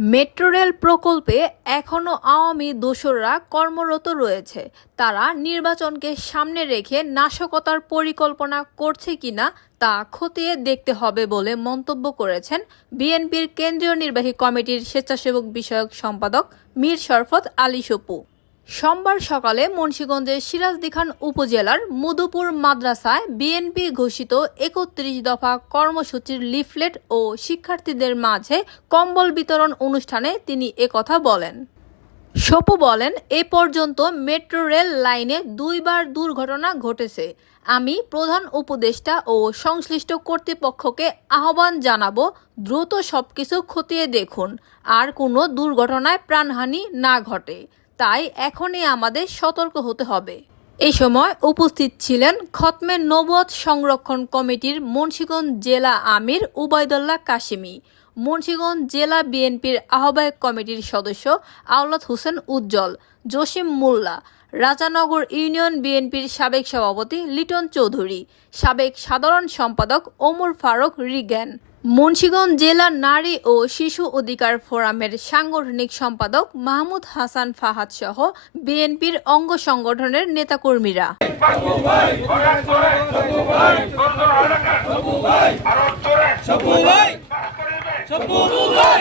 Metro rail প্রকল্পে এখনও আওয়ামী দোসররা কর্মরত রয়েছে। তারা নির্বাচনকে সামনে রেখে নাশকতার পরিকল্পনা করছে কিনা তা খতিয়ে দেখতে হবে বলে মন্তব্য করেছেন বিএনপির কেন্দ্রীয় নির্বাহী কমিটির স্বেচ্ছাসেবক বিষয়ক সম্পাদক মীর শরফত আলী সপু। সোমবার সকালে মুন্সীগঞ্জের সিরাজদিখান উপজেলার মধুপুর মাদ্রাসায় বিএনপি ঘোষিত একত্রিশ দফা কর্মসূচির লিফলেট ও শিক্ষার্থীদের মাঝে কম্বল বিতরণ অনুষ্ঠানে তিনি একথা বলেন। সপু বলেন, এ পর্যন্ত মেট্রো রেল লাইনে দুইবার দুর্ঘটনা ঘটেছে। আমি প্রধান উপদেষ্টা ও সংশ্লিষ্ট কর্তৃপক্ষকে আহ্বান জানাব, দ্রুত সবকিছু খতিয়ে দেখুন। আর কোনো দুর্ঘটনায় প্রাণহানি না ঘটে। তাই এখনই আমাদের সতর্ক হতে হবে। এই সময় উপস্থিত ছিলেন খতমে নবদ সংরক্ষণ কমিটির মুন্সিগঞ্জ জেলা আমির উবায়দুল্লাহ কাশিমি, মুন্সিগঞ্জ জেলা বিএনপির আহ্বায়ক কমিটির সদস্য আওলাদ হোসেন উজ্জ্বল, জসিম মোল্লা, রাজানগর ইউনিয়ন বিএনপির সাবেক সভাপতি লিটন চৌধুরী, সাবেক সাধারণ সম্পাদক ওমর ফারুক রিগ্যান মুন্সিগঞ্জ জেলা নারী ও শিশু অধিকার ফোরামের সাংগঠনিক সম্পাদক মাহমুদ হাসান ফাহাদ সহ বিএনপির অঙ্গ সংগঠনের নেতাকর্মীরা সবু ভাই